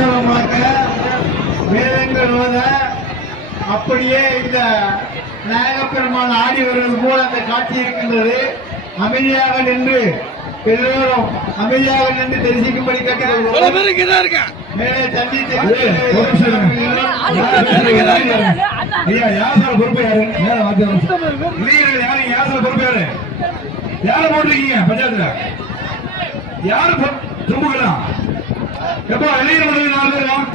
கோஷமாக வேதங்கள் ஓத அப்படியே இந்த நாகப்பெருமான் ஆடி வருவது போல அந்த காட்சி இருக்கின்றது. அமைதியாக நின்று எல்லோரும் அமைதியாக நின்று தரிசிக்கும்படி கேட்டுக்கொள்கிறோம். மேலே தண்ணி பொறுப்பு யாரு? யாரு பொறுப்பு யாரு? யார போட்டிருக்கீங்க பஞ்சாயத்துல? யாரு திரும்புகிறான்? எப்போ வெளியில முடிவு 4 பேரும்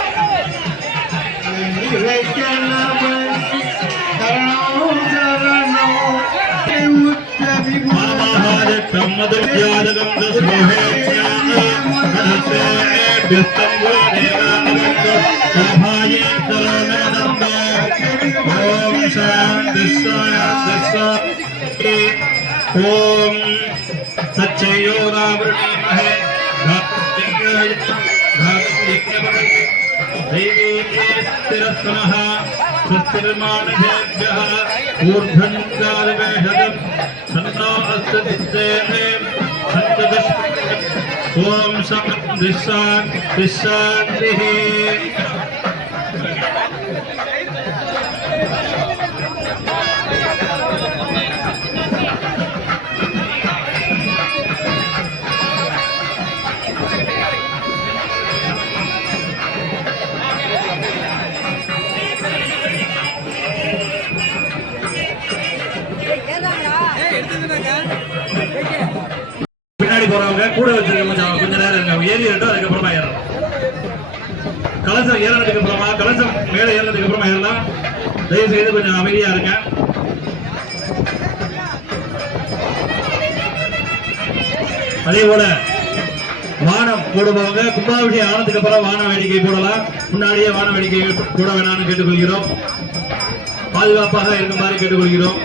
ओम सच्चयोरावृणीमहे दैवीस्तिरस्तमः स्वस्तिर्मानभेभ्यः ऊर्ध्वन्कालमेषदं सन्नो अस्तु सिद्धेः ओम शान्तिः பின்னாடி போறவங்க கூட வச்சிருக்க கொஞ்ச நேரம் இருங்க. ஏறி ஏறிட்டோம் அதுக்கப்புறமா ஏறணும். கலசம் ஏறினதுக்கு அப்புறமா கலசம் மேல ஏறினதுக்கு அப்புறமா ஏறலாம். தயவு செய்து கொஞ்சம் அமைதியா இருங்க. அதே போல வானம் போடுபவங்க கும்பாபிஷேகம் ஆனதுக்கு அப்புறம் வான வேடிக்கை போடலாம். முன்னாடியே வான வேடிக்கை போட வேணாம்னு கேட்டுக்கொள்கிறோம். பாதுகாப்பாக இருக்குமாறு கேட்டுக்கொள்கிறோம்.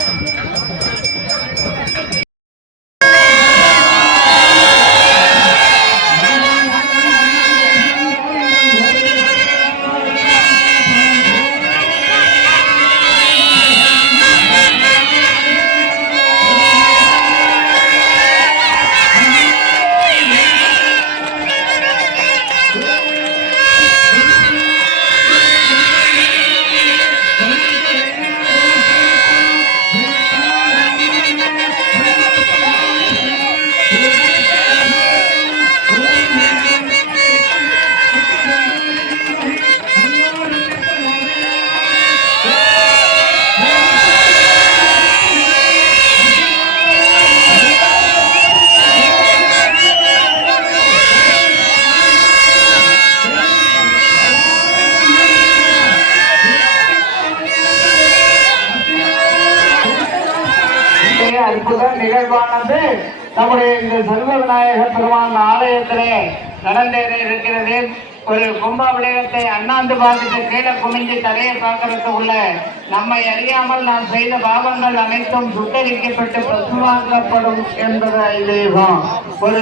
அற்புத நிகழ்வானது நம்முடைய இந்த செல்வ விநாயகர் பெருமான் ஆலயத்திலே நடந்தேற இருக்கிறது. ஒரு கும்பாபிஷேகத்தை அண்ணாந்து பார்த்துட்டு கீழே குமிஞ்சு தலையை பார்க்கறதுக்குள்ள நம்மை அறியாமல் நாம் செய்த பாவங்கள் அனைத்தும் சுட்டரிக்கப்பட்டு பசுவாக்கப்படும் என்பது ஐதீகம். ஒரு